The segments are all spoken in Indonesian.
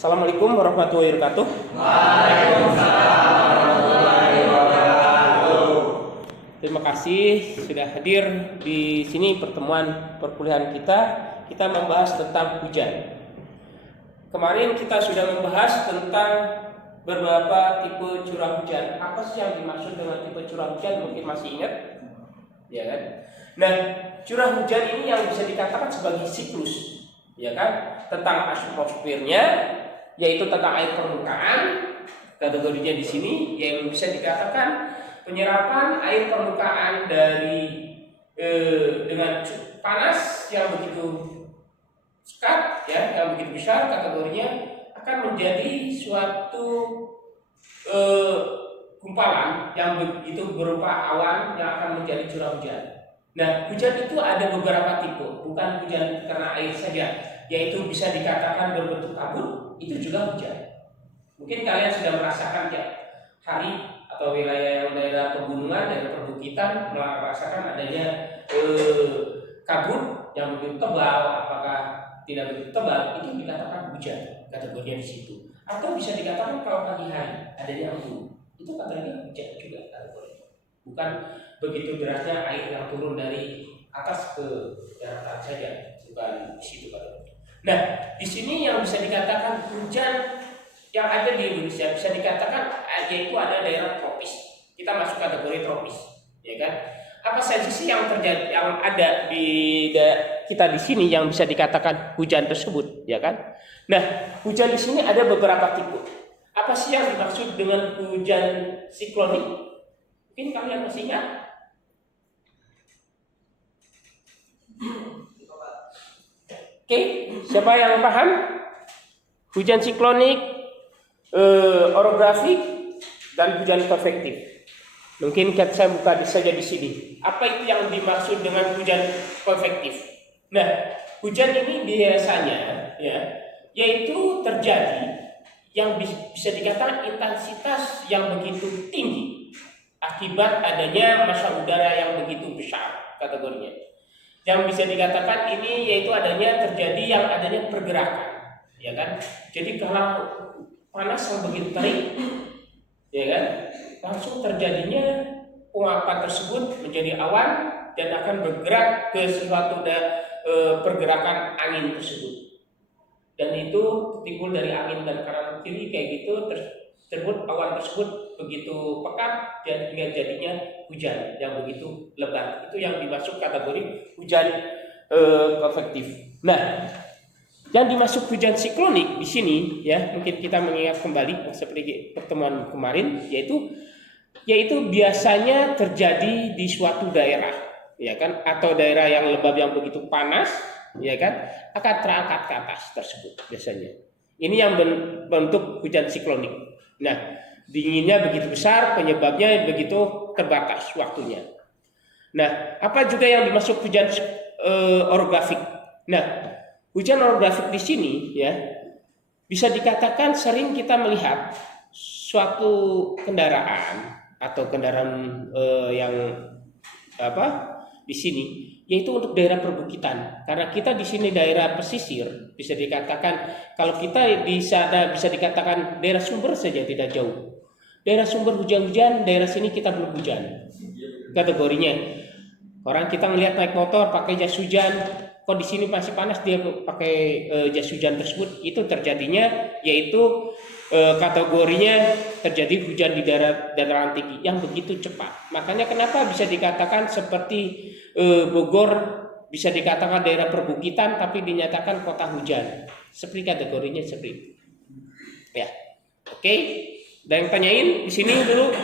Assalamualaikum warahmatullahi wabarakatuh. Waalaikumsalam warahmatullahi wabarakatuh. Terima kasih sudah hadir di sini pertemuan perkuliahan kita. Kita membahas tentang hujan. Kemarin kita sudah membahas tentang beberapa tipe curah hujan. Apa sih yang dimaksud dengan tipe curah hujan? Mungkin masih ingat, ya kan? Nah, curah hujan ini yang bisa dikatakan sebagai siklus, ya kan? Tentang atmosfernya, yaitu tentang air permukaan. Kategorinya di sini yang bisa dikatakan penyerapan air permukaan dari dengan panas yang begitu sekat, ya, yang begitu besar, kategorinya akan menjadi suatu gumpalan yang begitu berupa awan yang akan menjadi curah hujan. Nah, hujan itu ada beberapa tipe, bukan hujan karena air saja, yaitu bisa dikatakan berbentuk kabut, itu juga hujan. Mungkin kalian sudah merasakan ya, hari atau wilayah yang daerah pegunungan, daerah perbukitan merasakan adanya kabut yang begitu tebal, apakah tidak begitu tebal, itu dikatakan hujan, kategorinya di situ. Atau bisa dikatakan kalau pagi hari adanya embun, itu kategorinya hujan juga kategorinya. Bukan begitu derasnya air yang turun dari atas ke daratan saja, bukan di situ kategorinya. Nah, di sini yang bisa dikatakan hujan yang ada di Indonesia bisa dikatakan yaitu ada daerah tropis. Kita masuk kategori tropis, ya kan? Apa saja sih yang terjadi, yang ada di kita di sini yang bisa dikatakan hujan tersebut, ya kan? Nah, hujan di sini ada beberapa tipe. Apa sih yang dimaksud dengan hujan siklonik? Mungkin kalian masih ingat? Oke, siapa yang paham? Hujan siklonik, orografik, dan hujan konvektif. Mungkin saya buka saja di sini. Apa itu yang dimaksud dengan hujan konvektif? Nah, hujan ini biasanya, ya, yaitu terjadi yang bisa dikatakan intensitas yang begitu tinggi akibat adanya massa udara yang begitu besar kategorinya. Yang bisa dikatakan ini yaitu adanya terjadi yang adanya pergerakan, ya kan? Jadi kalau panas yang begitu terik, ya kan, langsung terjadinya penguapan tersebut menjadi awan dan akan bergerak ke suatu pergerakan angin tersebut. Dan itu timbul dari angin dan kanan kiri kayak gitu tersebut, awan tersebut begitu pekat dan hingga jadinya hujan yang begitu lebat. Itu yang dimasuk kategori hujan konvektif. Nah, yang dimasuk hujan siklonik di sini, ya, mungkin kita mengingat kembali seperti pertemuan kemarin, yaitu biasanya terjadi di suatu daerah, ya kan, atau daerah yang lembab yang begitu panas, ya kan, akan terangkat ke atas tersebut biasanya. Ini yang bentuk hujan siklonik. Nah, dinginnya begitu besar, penyebabnya begitu terbatas waktunya. Nah, apa juga yang dimasuk hujan orografik? Nah, hujan orografik di sini, ya, bisa dikatakan sering kita melihat suatu kendaraan atau kendaraan yang di sini, yaitu untuk daerah perbukitan. Karena kita di sini daerah pesisir, bisa dikatakan kalau kita bisa dikatakan daerah sumber saja tidak jauh. Daerah sumber hujan-hujan, daerah sini kita belum hujan. Kategorinya, orang kita melihat naik motor pakai jas hujan, kok di sini masih panas dia pakai jas hujan tersebut, itu terjadinya yaitu kategorinya terjadi hujan di dataran tinggi yang begitu cepat. Makanya kenapa bisa dikatakan seperti Bogor bisa dikatakan daerah perbukitan tapi dinyatakan kota hujan. Seperti kategorinya seperti itu. Ya. Oke. Ada yang tanyain di sini dulu?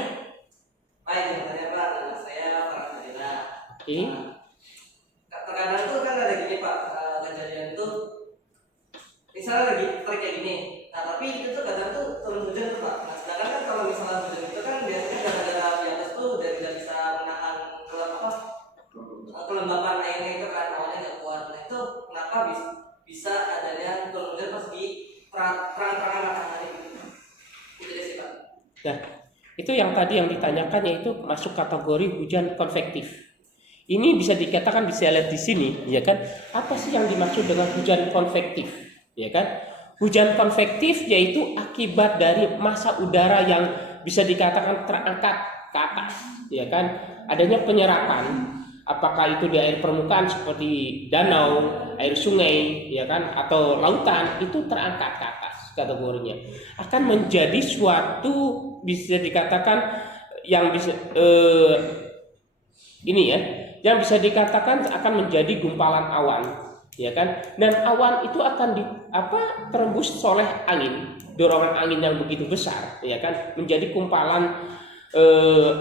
Baik, tanya Pak, nama saya Farhanila. Oke. Terkadang tuh kan ada gini Pak, kejadian tuh misalnya lagi terik kayak gini. Nah, tapi itu tuh kadang tuh turun hujan tuh Pak. Nah, sedangkan kan kalau misalnya hujan itu kan biasanya data-data di atas tuh udah tidak bisa menahan kelembapan airnya itu kan awalnya nggak kuat. Nah, itu kenapa bisa adanya turun hujan pas di terang-terangan matahari gitu? Itu deh sih Pak. Nah, itu yang tadi yang ditanyakan yaitu masuk kategori hujan konvektif. Ini bisa dikatakan, bisa lihat di sini, ya kan? Apa sih yang dimaksud dengan hujan konvektif, ya kan? Hujan konvektif yaitu akibat dari massa udara yang bisa dikatakan terangkat ke atas, ya kan? Adanya penyerapan, apakah itu di air permukaan seperti danau, air sungai, ya kan, atau lautan, itu terangkat ke atas kategorinya. Akan menjadi suatu bisa dikatakan yang bisa ini ya, yang bisa dikatakan akan menjadi gumpalan awan, ya kan? Dan awan itu akan terembus oleh angin, dorongan angin yang begitu besar, ya kan? Menjadi kumpalan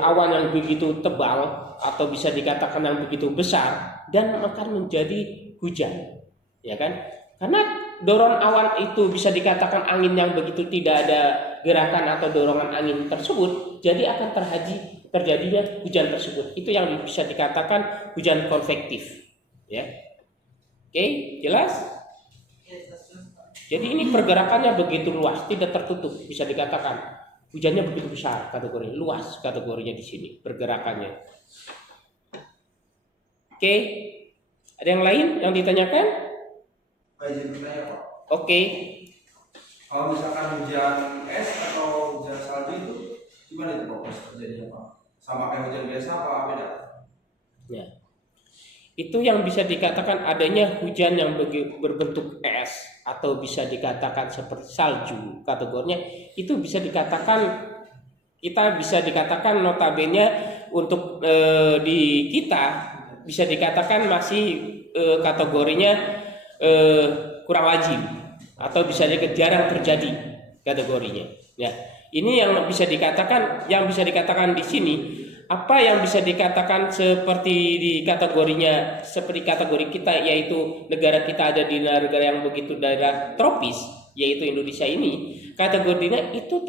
awan yang begitu tebal atau bisa dikatakan yang begitu besar dan akan menjadi hujan, ya kan? Karena dorongan awan itu bisa dikatakan angin yang begitu tidak ada gerakan atau dorongan angin tersebut, jadi akan terjadinya hujan tersebut. Itu yang bisa dikatakan hujan konvektif, ya. Oke, jelas? Jadi ini pergerakannya begitu luas, tidak tertutup, bisa dikatakan hujannya begitu besar, kategori luas kategorinya di sini pergerakannya. Oke, ada yang lain yang ditanyakan? Izin bertanya Pak. Oke. Kalau misalkan hujan es atau hujan salju itu gimana itu Pak proses terjadinya Pak? Sama kayak hujan biasa apa beda? Ya. Itu yang bisa dikatakan adanya hujan yang berbentuk es atau bisa dikatakan seperti salju kategorinya, itu bisa dikatakan kita bisa dikatakan notabene untuk di kita bisa dikatakan masih kategorinya kurang lazim atau bisa dikatakan jarang terjadi kategorinya. Ya, ini yang bisa dikatakan di sini. Apa yang bisa dikatakan seperti di kategorinya seperti kategori kita, yaitu negara kita ada di negara yang begitu daerah tropis, yaitu Indonesia ini, kategorinya itu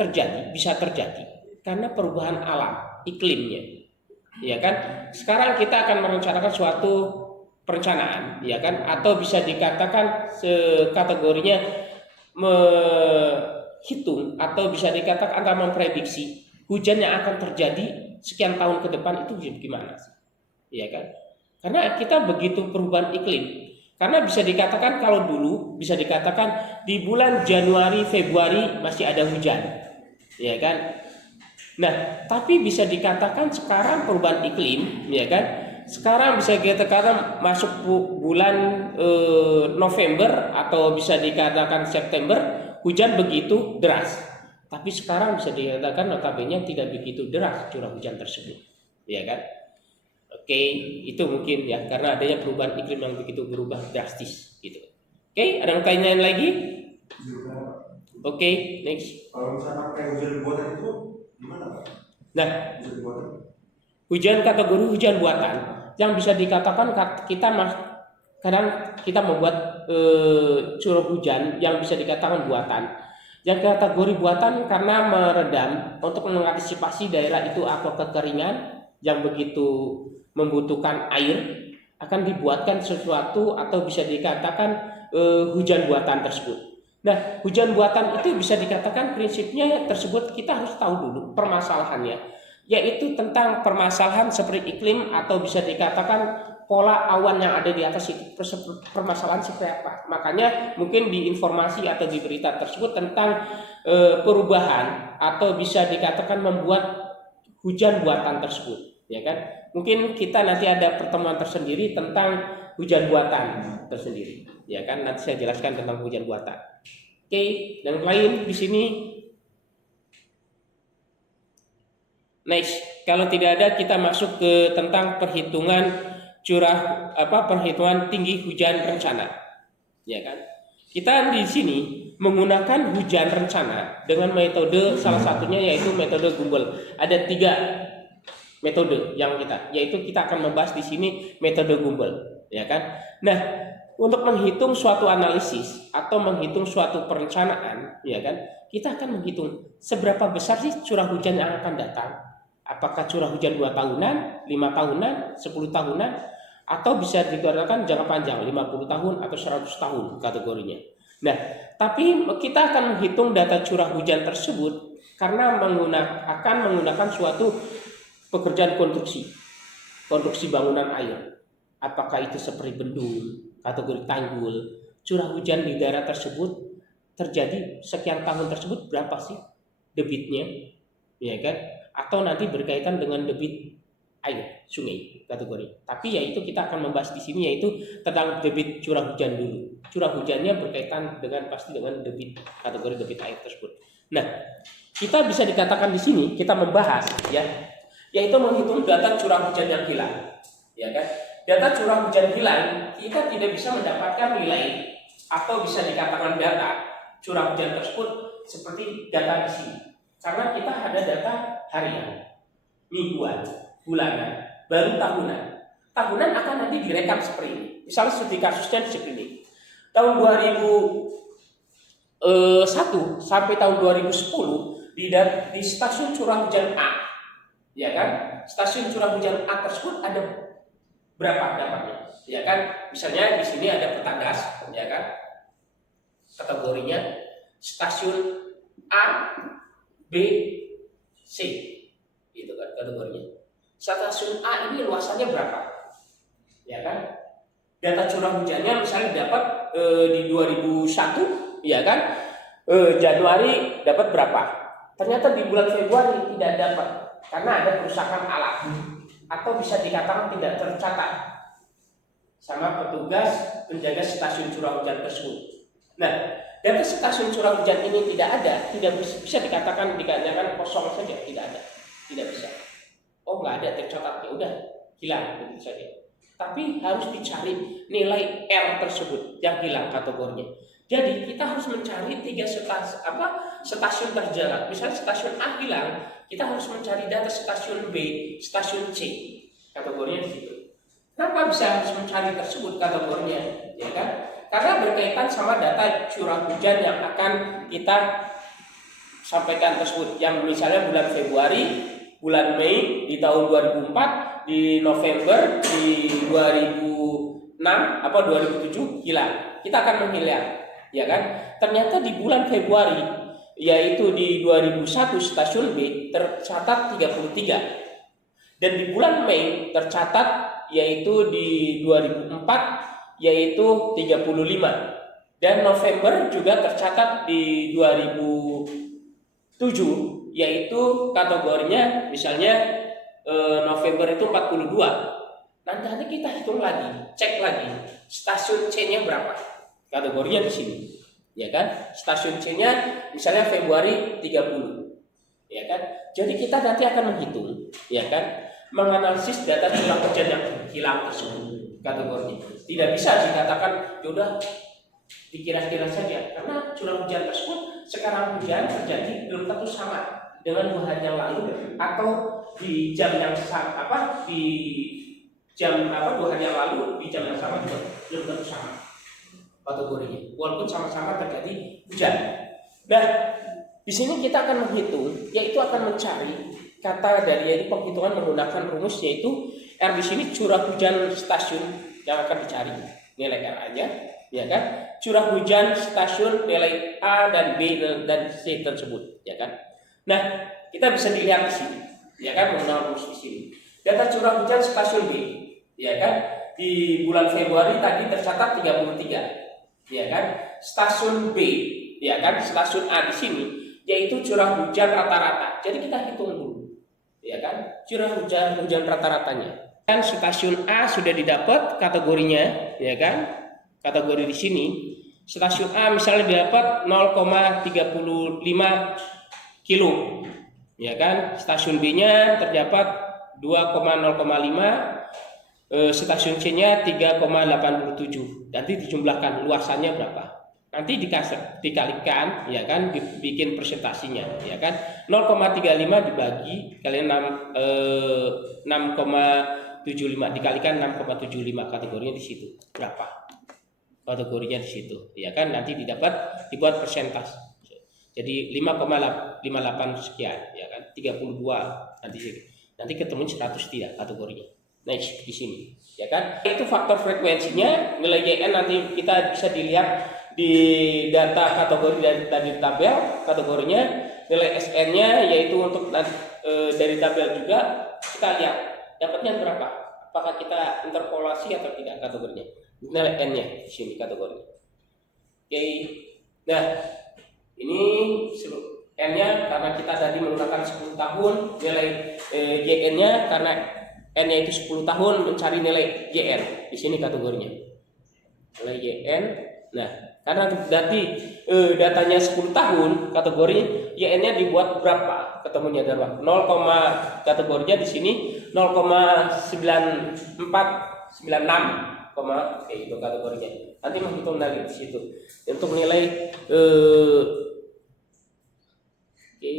bisa terjadi karena perubahan alam iklimnya, ya kan? Sekarang kita akan merencanakan suatu perencanaan, ya kan? Atau bisa dikatakan kategorinya menghitung atau bisa dikatakan antara memprediksi hujan yang akan terjadi sekian tahun ke depan itu gimana sih? Ya kan? Karena kita begitu perubahan iklim. Karena bisa dikatakan kalau dulu bisa dikatakan di bulan Januari, Februari masih ada hujan. Ya kan? Nah, tapi bisa dikatakan sekarang perubahan iklim, ya kan? Sekarang bisa kita katakan masuk bulan November atau bisa dikatakan September, hujan begitu deras. Tapi sekarang bisa dikatakan notabene tidak begitu deras curah hujan tersebut, ya kan? Oke, itu mungkin ya karena adanya perubahan iklim yang begitu berubah drastis, gitu. Oke, ada pertanyaan lagi? Oke, next. Kalau misalkan kayak hujan buatan itu gimana Pak? Nah, Hujan buatan? hujan kategori hujan buatan yang bisa dikatakan kita kadang kita membuat curah hujan yang bisa dikatakan buatan. Yang kategori buatan karena meredam untuk mengantisipasi daerah itu atau kekeringan yang begitu membutuhkan air, akan dibuatkan sesuatu atau bisa dikatakan hujan buatan tersebut. Nah, hujan buatan itu bisa dikatakan prinsipnya tersebut kita harus tahu dulu permasalahannya, yaitu tentang permasalahan seperti iklim atau bisa dikatakan pola awan yang ada di atas itu permasalahan seperti apa. Makanya mungkin di informasi atau di berita tersebut tentang perubahan atau bisa dikatakan membuat hujan buatan tersebut, ya kan? Mungkin kita nanti ada pertemuan tersendiri tentang hujan buatan tersendiri, ya kan? Nanti saya jelaskan tentang hujan buatan. Oke, dan lain di sini. Next, kalau tidak ada kita masuk ke tentang perhitungan perhitungan tinggi hujan rencana, ya kan? Kita di sini menggunakan hujan rencana dengan metode salah satunya yaitu metode Gumbel. Ada 3 metode yang yaitu kita akan membahas di sini metode Gumbel, ya kan? Nah, untuk menghitung suatu analisis atau menghitung suatu perencanaan, ya kan? Kita akan menghitung seberapa besar sih curah hujan yang akan datang. Apakah curah hujan 2 tahunan, 5 tahunan, 10 tahunan, atau bisa dikatakan jangka panjang 50 tahun atau 100 tahun kategorinya. Nah, tapi kita akan menghitung data curah hujan tersebut karena akan menggunakan suatu pekerjaan konstruksi bangunan air. Apakah itu seperti bendung, kategori tanggul, curah hujan di daerah tersebut terjadi sekian tahun tersebut berapa sih debitnya, ya kan? Atau nanti berkaitan dengan debit air sungai kategori. Tapi yaitu kita akan membahas di sini yaitu tentang debit curah hujan dulu. Curah hujannya berkaitan dengan pasti dengan debit kategori debit air tersebut. Nah, kita bisa dikatakan di sini kita membahas ya, yaitu menghitung data curah hujan yang hilang, ya kan? Data curah hujan hilang kita tidak bisa mendapatkan nilai atau bisa dikatakan data curah hujan tersebut seperti data di sini, karena kita ada data harian, mingguan, bulanan, baru tahunan. Tahunan akan nanti direkam seperti ini. Misalnya studi kasusnya seperti ini. Tahun 2001 sampai tahun 2010 di stasiun curah hujan A, ya kan? Stasiun curah hujan A tersebut ada berapa dapatnya? Ya kan? Misalnya di sini ada peta gas, ya kan? Kategorinya stasiun A, B, C, gitu kan kategorinya. Stasiun A ini luasannya berapa? Ya kan? Data curah hujannya misalnya dapat di 2001, ya kan? Januari dapat berapa? Ternyata di bulan Februari tidak dapat karena ada kerusakan alat atau bisa dikatakan tidak tercatat sama petugas penjaga stasiun curah hujan tersebut. Nah, data stasiun curah hujan ini tidak ada, tidak bisa dikatakan kosong saja, tidak ada, tidak bisa. Oh, nggak ada tercatat, ya udah hilang begitu saja. Tapi harus dicari nilai R tersebut yang hilang kategorinya. Jadi kita harus mencari stasiun terjarak. Misalnya stasiun A hilang, kita harus mencari data stasiun B, stasiun C, kategorinya di situ. Kenapa bisa harus mencari tersebut kategorinya? Ya kan? Karena berkaitan sama data curah hujan yang akan kita sampaikan tersebut. Yang misalnya bulan Februari, bulan Mei di tahun 2004, di November di 2006 2007 hilang. Kita akan menghilang, ya kan? Ternyata di bulan Februari yaitu di 2001 stasiun B tercatat 33. Dan di bulan Mei tercatat yaitu di 2004 yaitu 35, dan November juga tercatat di 2007 yaitu kategorinya misalnya November itu 42. Nanti kita hitung lagi, cek lagi stasiun C-nya berapa, kategorinya di sini, ya kan? Stasiun C-nya misalnya Februari 30, ya kan? Jadi kita nanti akan menghitung, ya kan? Menganalisis data curah hujan yang hilang tersebut kategorinya. Tidak bisa dikatakan yaudah dikira-kira saja, karena curah hujan tersebut sekarang hujan terjadi belum tentu sama dengan 2 hari yang lalu atau di jam yang sama di jam 2 hari yang lalu di jam yang sama juga belum tentu sama kategorinya, walaupun sama-sama terjadi hujan. Nah, di sini kita akan menghitung, yaitu akan mencari kata dari penghitungan menggunakan rumus yaitu R di sini curah hujan stasiun yang akan dicari nilai R-nya, ya kan? Curah hujan stasiun nilai A dan B dan C tersebut, ya kan? Nah, kita bisa dilihat di sini, ya kan? Menggunakan rumus di sini. Data curah hujan stasiun B, ya kan? Di bulan Februari tadi tercatat 33, ya kan? Stasiun B, ya kan? Stasiun A di sini yaitu curah hujan rata-rata. Jadi kita hitung dulu, ya kan? Curah hujan rata-ratanya. Kan stasiun A sudah didapat kategorinya, ya kan? Kategori di sini stasiun A misalnya didapat 0,35 kilo, ya kan? Stasiun B-nya terdapat 2,05, stasiun C-nya 3,87. Nanti dijumlahkan luasannya berapa? Nanti dikalikan, ya kan? Dibikin presentasinya, ya kan? 0,35 dibagi kalian 6,75 dikalikan 6,75 kategorinya di situ berapa? Kategorinya di situ, ya kan? Nanti dibuat persentase. Jadi 5,58 sekian, ya kan? 32 nanti ketemu 100 tidak kategorinya. Nah, di sini, ya kan? Itu faktor frekuensinya, nilai YN nanti kita bisa dilihat di data kategori dari tabel kategorinya. Nilai SN-nya yaitu untuk dari tabel juga kita lihat dapatnya berapa. Apakah kita interpolasi atau tidak kategorinya. Nilai N-nya di sini kategori. Oke. Nah, Ini N-nya karena kita tadi menggunakan 10 tahun, nilai YN-nya karena N-nya itu 10 tahun, mencari nilai YN. Di sini kategorinya. Nilai YN. Nah, karena datanya 10 tahun, kategori YN-nya dibuat berapa? Ketemunya berapa? 0, kategorinya di sini 0,9496, oke, itu kategorinya. Nanti menghitung dari di situ. Untuk nilai oke,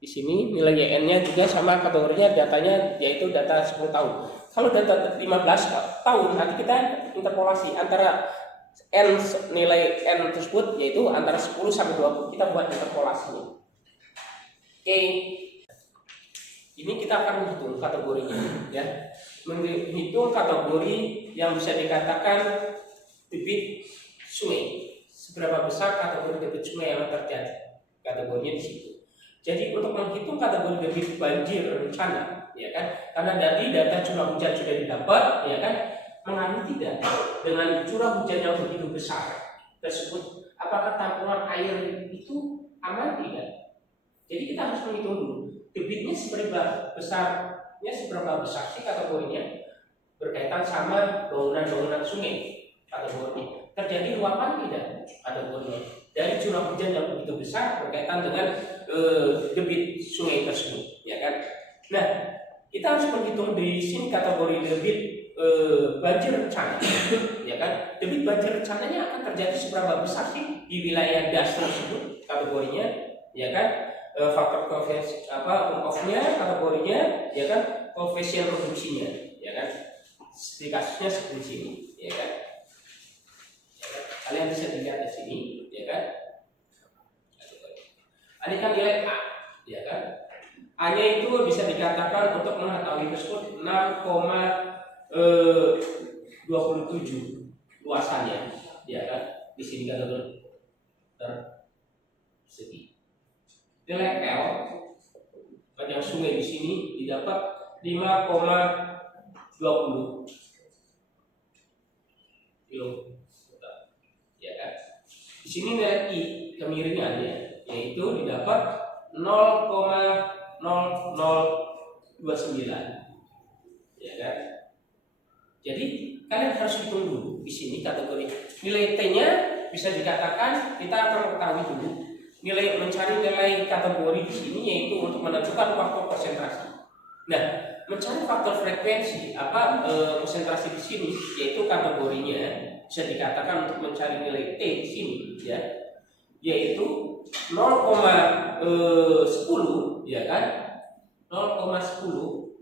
di sini nilai YN-nya juga sama kategorinya, datanya yaitu data 10 tahun. Kalau data 15 tahun, nanti kita interpolasi antara nilai N tersebut, yaitu antara 10 sampai 20, kita buat interpolasinya. Oke, ini kita akan menghitung kategorinya, ya. Menghitung kategori yang bisa dikatakan debit sungai. Seberapa besar kategori debit sungai yang terjadi? Kategorinya di situ. Jadi untuk menghitung kategori debit banjir rencana, ya kan? Karena dari data curah hujan sudah didapat, ya kan? Mengalir tidak dengan curah hujan yang begitu besar tersebut, apakah tampungan air itu aman tidak? Jadi kita harus menghitung dulu debitnya seberapa besar sih kategorinya, berkaitan sama bangunan-bangunan sungai kategorinya. Terjadi luapan tidak kategorinya dari curah hujan yang begitu besar berkaitan dengan debit sungai tersebut, ya kan? Nah, kita harus menghitung di sini kategori debit banjir rencana, ya kan? Debit banjir rencananya akan terjadi seberapa besar sih di wilayah das tersebut kategorinya, ya kan? Faktor off-nya kategorinya, ya kan? Koefisien reduksinya, ya kan? Di kasusnya seperti sini, ya kan? Kalian bisa dilihat di sini, ya kan? Ini kan nilai A, ya kan? A-nya itu bisa dikatakan untuk mengetahui tersebut 6,27 luasannya, ya kan? Di sini kategori tersegi. Nilai L panjang sungai di sini didapat 5,20 kilo. Ya kan? Di sini nilai I kemiringannya yaitu didapat 0,0029, ya kan? Jadi kalian harus hitung dulu di sini kategori nilai T-nya bisa dikatakan kita akan mengetahui dulu mencari nilai kategori di sini yaitu untuk menentukan faktor konsentrasi. Nah, mencari faktor frekuensi konsentrasi di sini yaitu kategorinya bisa dikatakan untuk mencari nilai T di sini, ya, yaitu 0,10, ya kan? 0,10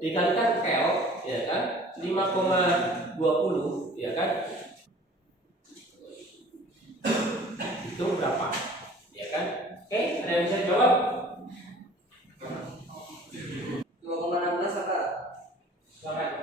dikalikan L, ya kan? 5,20, ya kan? Itu berapa? Ya kan? Oke, ada yang bisa jawab? 2,16 kakak. Silakan.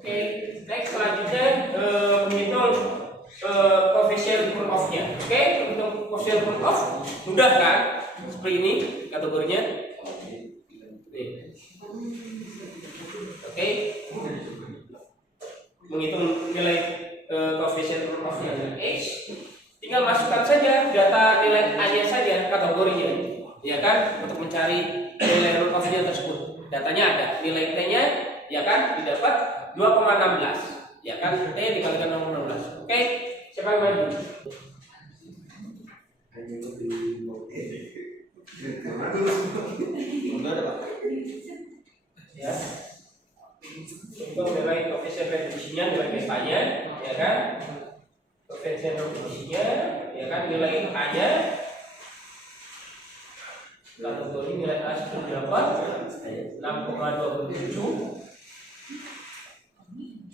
Oke, next selanjutnya menghitung koefisien turn off-nya. Oke, untuk koefisien turn off mudah kan? Seperti ini kategorinya. Oke, menghitung nilai koefisien turn off-nya dengan H, tinggal masukkan saja data nilai A-nya saja kategorinya, ya kan? Untuk mencari nilai turn off-nya tersebut. Datanya ada, nilai T-nya, ya kan, didapat 2,16, ya kan? T dikalikan 0,16. Oke, siapa yang maju? Ya. Untuk nilai koefisien reduksinya, nilai betanya, ya kan? Koefisien reduksinya nilai A-nya, kategori nilai A sudah dapat 6,27.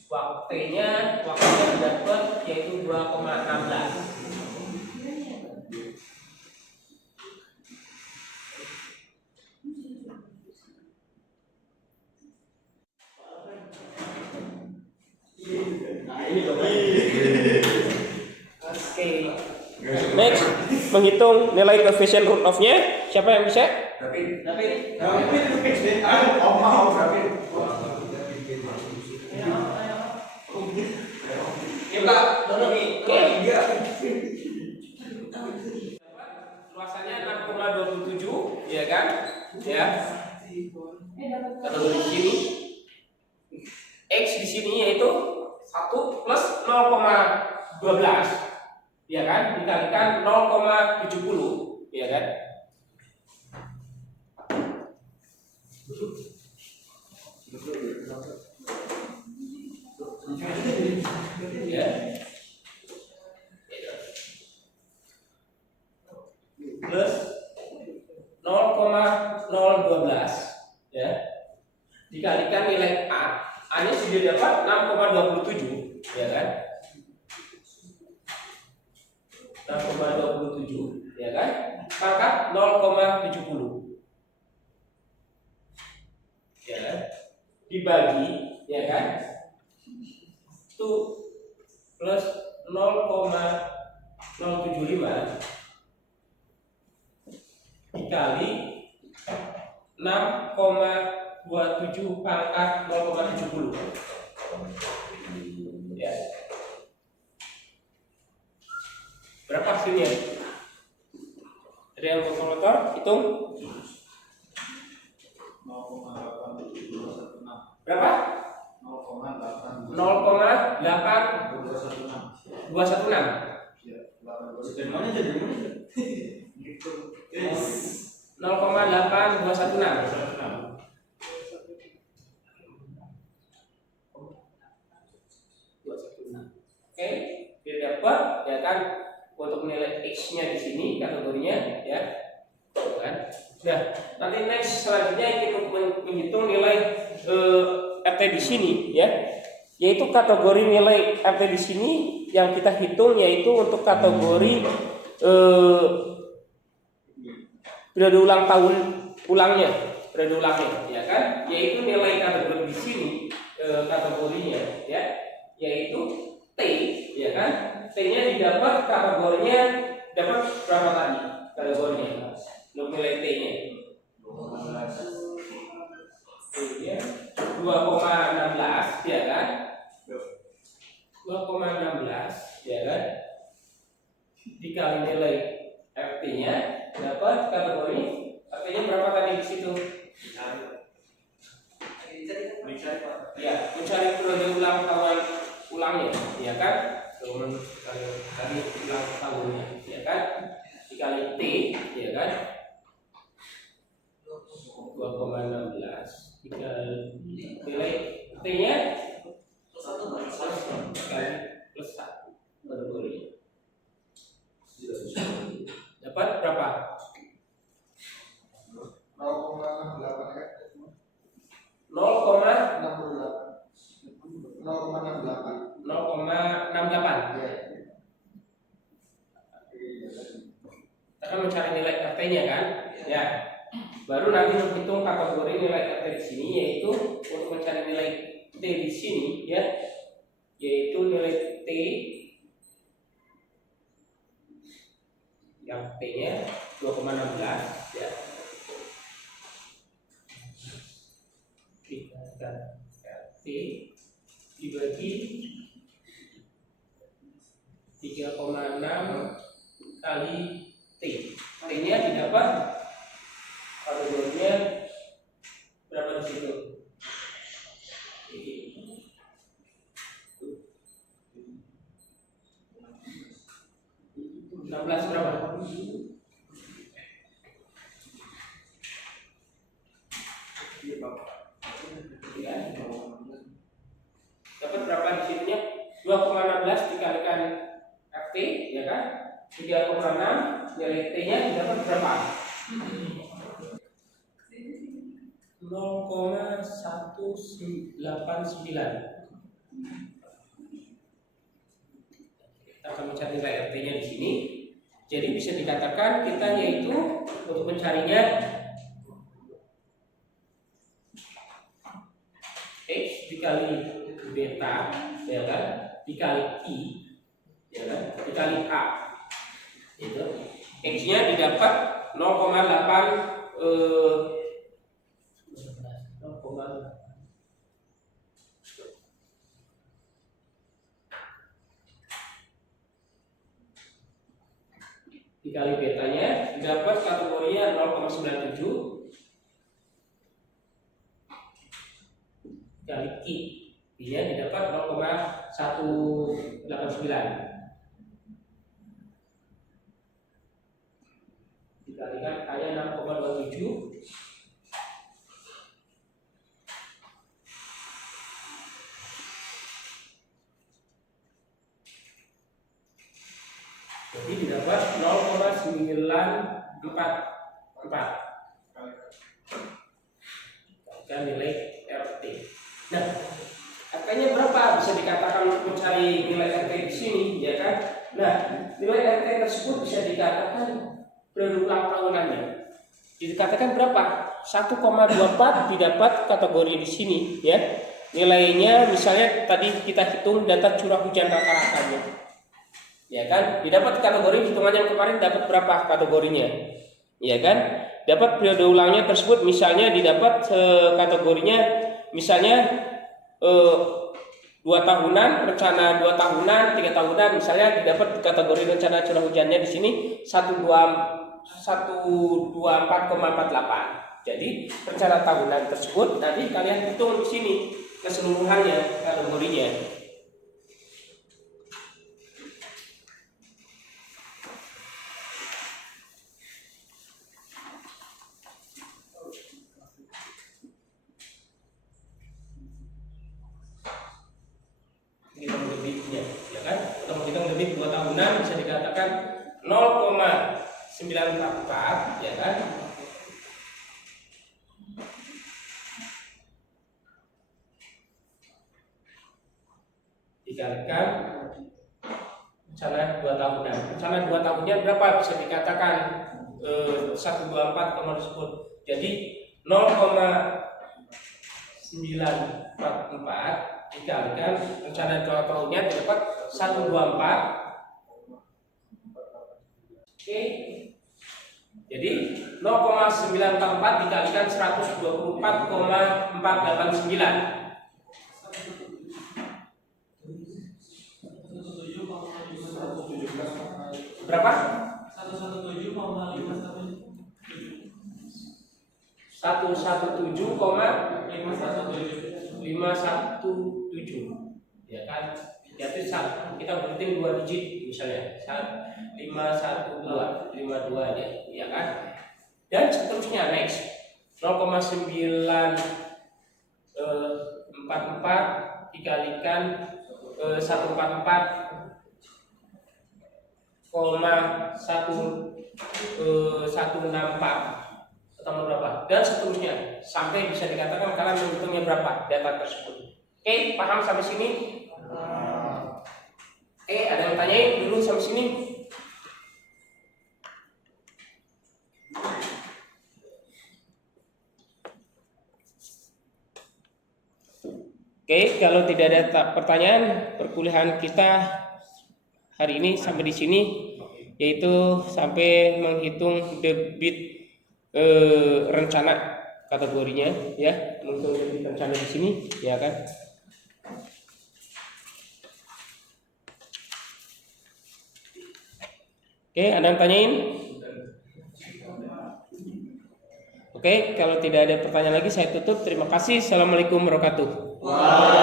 Waktunya dapat yaitu 2,16. Oke. Next, menghitung nilai coefficient root of-nya. Siapa yang bisa? Tapi Luasannya 6,27, ya kan? Ya. Kategori sini X di sini yaitu 1 plus 0,12, ya kan? Dikalikan 0,70, ya kan? Ya. Plus 0,012, ya, dikalikan nilai A nya sudah dapat 6,27, ya kan? 6,27, ya kan? Pangkat 0,70, ya kan? Dibagi, ya kan? Itu plus 0,075 dikali 6,27 pangkat 0,70, ya. Berapa hasilnya? Ada yang kalkulator? Hitung. Berapa? 0,8216. 0,8216. Oke, dia dapat, ya kan, untuk nilai X-nya di sini kategorinya, ya. Kan? Nah, nanti next selanjutnya kita menghitung nilai RT di sini, ya. Yaitu kategori nilai RT di sini yang kita hitung yaitu untuk kategori periode ulang tahun ulangnya, ya kan? Yaitu nilai kategori di sini kategorinya, ya, yaitu T, ya kan? T-nya didapat kategorinya dapat berapa tadi? Kategorinya untuk nilai T-nya 2,16, ya kan? 2,16, ya kan? Dikali nilai RT-nya dapat kategori RT-nya berapa tadi di situ? Ya, mencari periode ulang tahun ulangnya, ya kan? Mencari ulang tahunnya, ya kan? Dikali T, ya kan? 2,16 dikali nilai T-nya plus 1 kategorinya. Dapat berapa? 0,68. Kita akan mencari nilai RT-nya kan? Ya. Baru nanti menghitung kategori nilai RT di sini yaitu untuk mencari nilai T di sini, ya. Yaitu nilai T yang T-nya 2,16, ya. Dikalikan RT dibagi 3,6 kali T. T-nya didapat kategorinya berapa di situ? 16 berapa? Ya. Dapat berapa di situnya? 2,16 dikalikan RT, ya kan? 3,6, nilai T-nya didapat berapa? 0,189. Kita akan mencari nilai RT-nya di sini. Jadi bisa dikatakan kita yaitu untuk mencarinya X dikali beta, ya kan, dikali I, ya kan, dikali A. Itu X-nya didapat 0,8 dikali betanya dapat kategorinya 0,97 kali Q, dia didapat 0,189 dikalikan A-nya 6,27. Jadi didapat 0,944 dan nilai RT. Nah, angkanya berapa bisa dikatakan untuk mencari nilai RT di sini, ya kan? Nah, nilai RT tersebut bisa dikatakan periode ulang tahunannya. Dikatakan berapa? 1,24 didapat kategori di sini, ya. Nilainya misalnya tadi kita hitung data curah hujan rata-ratanya. Ya kan, didapat kategori hitungannya kemarin dapat berapa kategorinya, ya kan, dapat periode ulangnya tersebut misalnya didapat kategorinya misalnya 2 tahunan, rencana 2 tahunan, 3 tahunan, misalnya didapat kategori rencana curah hujannya di sini 124,48. Jadi rencana tahunan tersebut nanti kalian hitung di sini keseluruhannya kategorinya. Hitung debitnya, ya kan? Untuk menghitung debit 2 tahunan bisa dikatakan 0,944, ya kan? Dikalikan rencana 2 tahunan. Rencana 2 tahunnya berapa? Bisa dikatakan 124 tersebut. Jadi 0,944 dikalikan rencana 2 tahunnya dapat 124. Oke. Jadi 0,944 dikalikan 124,489. Berapa? 117,517, ya kan? Jadi kita beritin 2 digit misalnya 512, 52 ya kan? Dan seterusnya next 0,944 dikalikan 144,164 atau berapa dan seterusnya sampai bisa dikatakan kalian menghitungnya berapa data tersebut. Oke, paham sampai sini? Ada yang tanyain dulu sampai sini? Oke, kalau tidak ada pertanyaan, perkuliahan kita hari ini sampai di sini, yaitu sampai menghitung debit rencana kategorinya, ya, menghitung debit rencana di sini, ya kan? Oke, ada yang tanyain? Oke, kalau tidak ada pertanyaan lagi saya tutup. Terima kasih. Assalamualaikum warahmatullahi wabarakatuh.